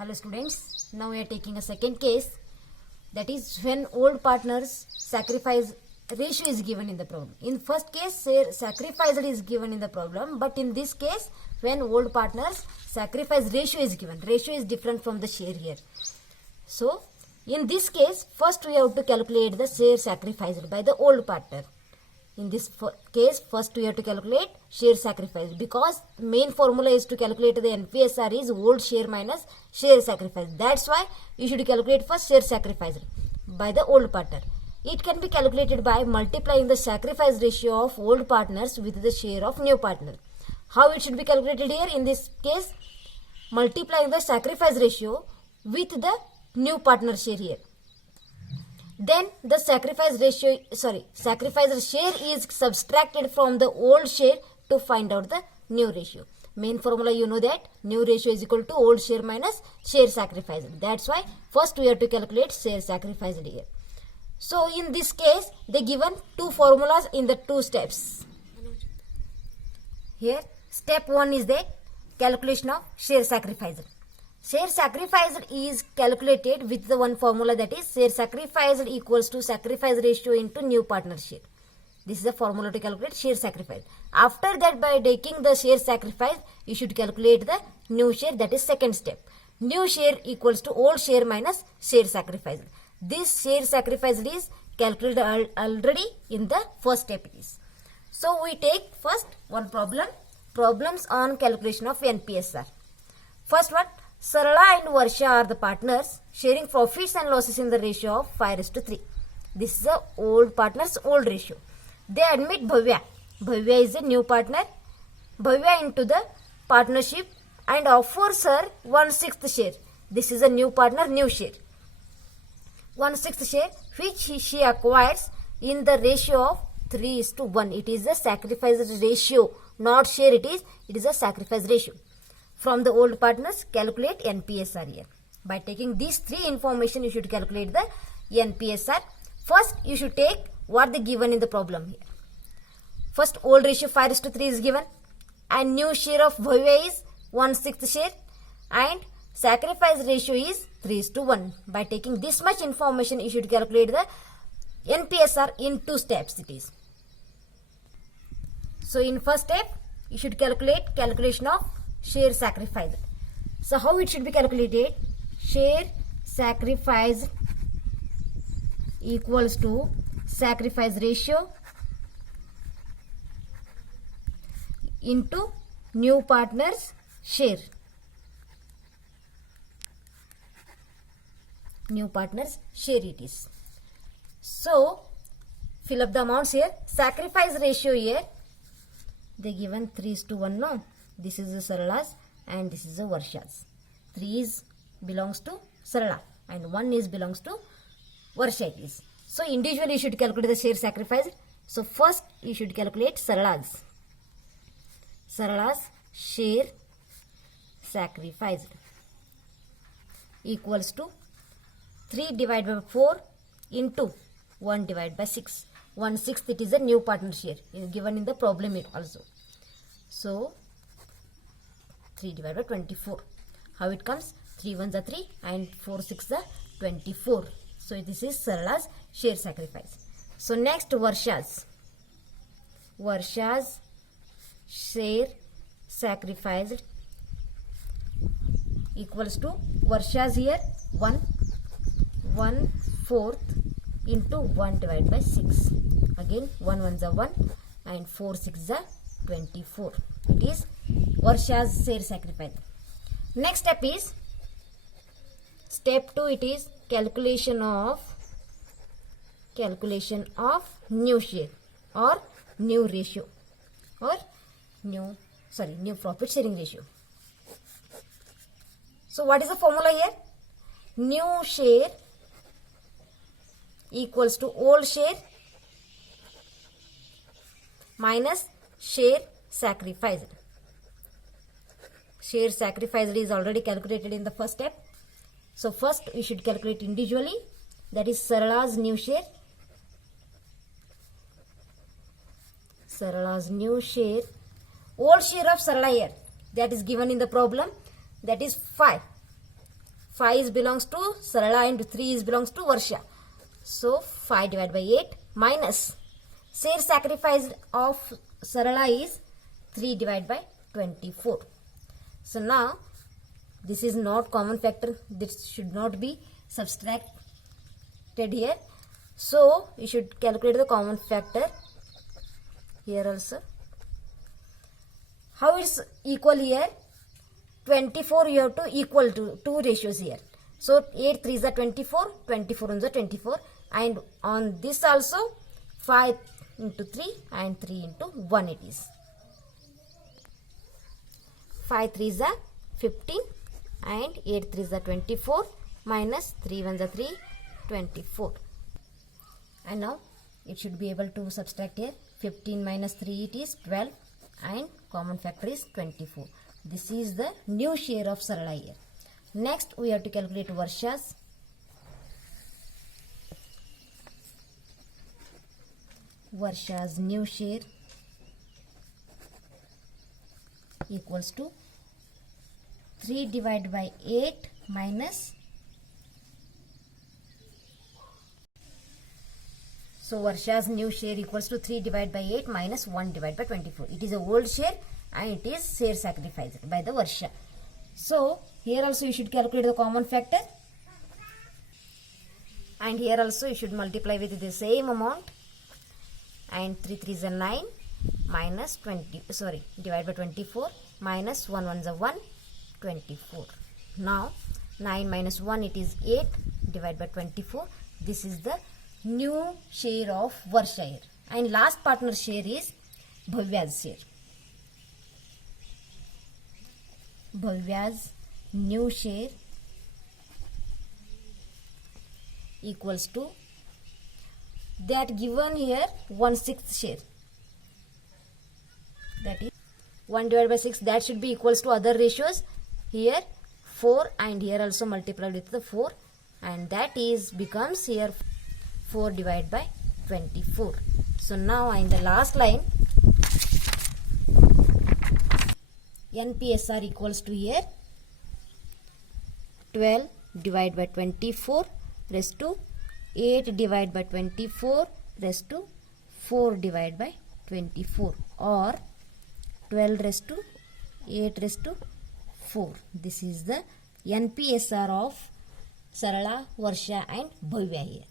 Hello students, now we are taking a second case, that is when old partners sacrifice ratio is given in the problem. In first case share sacrifice is given in the problem, but in this case when old partners sacrifice ratio is given. Ratio is different from the share here. So in this case first we have to calculate the share sacrificed by the old partner. In this case, first we have to calculate share sacrifice, because main formula is to calculate the NPSR is old share minus share sacrifice. That's why you should calculate first share sacrifice by the old partner. It can be calculated by multiplying the sacrifice ratio of old partners with the share of new partner. How it should be calculated here? In this case, multiplying the sacrifice ratio with the new partner share here. Then the sacrifice share is subtracted from the old share to find out the new ratio. Main formula you know that new ratio is equal to old share minus share sacrifice. That's why first we have to calculate share sacrifice here. So in this case they given two formulas in the two steps. Here step 1 is the calculation of share sacrifice. Share sacrificed is calculated with the one formula, that is share sacrificed equals to sacrifice ratio into new partner share. This is the formula to calculate share sacrifice. After that, by taking the share sacrifice, you should calculate the new share, that is second step. New share equals to old share minus share sacrifice. This share sacrifice is calculated already in the first step. So we take first one problems on calculation of NPSR. First one, Sarala and Varsha are the partners sharing profits and losses in the ratio of 5:3. This is the old partners old ratio. They admit Bhavya. Bhavya is a new partner. Bhavya into the partnership and offers her 1/6 share. This is a new partner, new share. 1/6 share which she acquires in the ratio of 3:1. It is a sacrifice ratio, not share. It is a sacrifice ratio. From the old partners, calculate NPSR here. By taking these three information, you should calculate the NPSR. First, you should take what they given in the problem here. First, old ratio 5:3 is given, and new share of Bhavya is 1/6 share, and sacrifice ratio is 3:1. By taking this much information, you should calculate the NPSR in two steps. It is. So, in first step, you should calculate calculation of share sacrifice. So how it should be calculated? Share sacrifice equals to sacrifice ratio into new partner's share. New partner's share it is. So fill up the amounts here. Sacrifice ratio here they given 3:1. No, this is the Sarala's and this is the Varsha's. 3 belongs to Sarala and 1 belongs to Varsha it is. So individually you should calculate the share sacrifice. So first you should calculate Sarala's. Sarala's share sacrificed equals to 3 divided by 4 into 1 divided by 6. 1/6 it is a new partner share given in the problem it also. So 3 divided by 24. How it comes? 3 1s are 3 and 4 6s are 24. So this is Sarala's share sacrifice. So next Varsha's. Varsha's share sacrificed equals to Varsha's here 1/4 into 1 divided by 6. Again 1 1s are 1 and 4 6s are 24. It is Varsha's share sacrifice. Next step is step 2. It is calculation of new share or new ratio or new profit sharing ratio. So what is the formula here? New share equals to old share minus share sacrificed. Share sacrificed is already calculated in the first step. So first you should calculate individually, that is Sarala's new share. Sarala's new share. Old share of Sarala here, that is given in the problem, that is 5. 5 is belongs to Sarala and 3 is belongs to Varsha. So 5 divided by 8 minus share sacrifice of Sarala is 3 divided by 24. So now this is not common factor. This should not be subtracted here. So you should calculate the common factor here also. How it's equal here? 24 you have to equal to 2 ratios here. So 8 3 is the 24, 24 is the 24, and on this also 5 into 3 and 3 into 1 it is. 5 3 is the 15 and 8 3 is the 24 minus 3 1 is the 3, 24. And now it should be able to subtract here. 15 minus 3 it is 12 and common factor is 24. This is the new share of Sarala here. Next we have to calculate Varsha's. Varsha's new share equals to 3 divided by 8 minus. So Varsha's new share equals to 3 divided by 8 minus 1 divided by 24. It is a old share and it is share sacrificed by the Varsha. So here also you should calculate the common factor, and here also you should multiply with the same amount, and 3 3 is a 9 minus 20, divide by 24 minus 1 1 is a 1, 24. Now 9 minus 1 it is 8 divided by 24. This is the new share of Varsha here. And last partner share is Bhavya's share. Bhavya's new share equals to that given here 1/6 share. That is 1 divided by 6. That should be equals to other ratios. Here 4 and here also multiplied with the 4, and that is becomes here 4 divided by 24. So now in the last line NPSR equals to here 12 divided by 24 raised to 8 divided by 24 raised to 4 divided by 24, or 12 raised to 8 raised to 4. This is the NPSR of Sarala, Varsha and Bhavya here.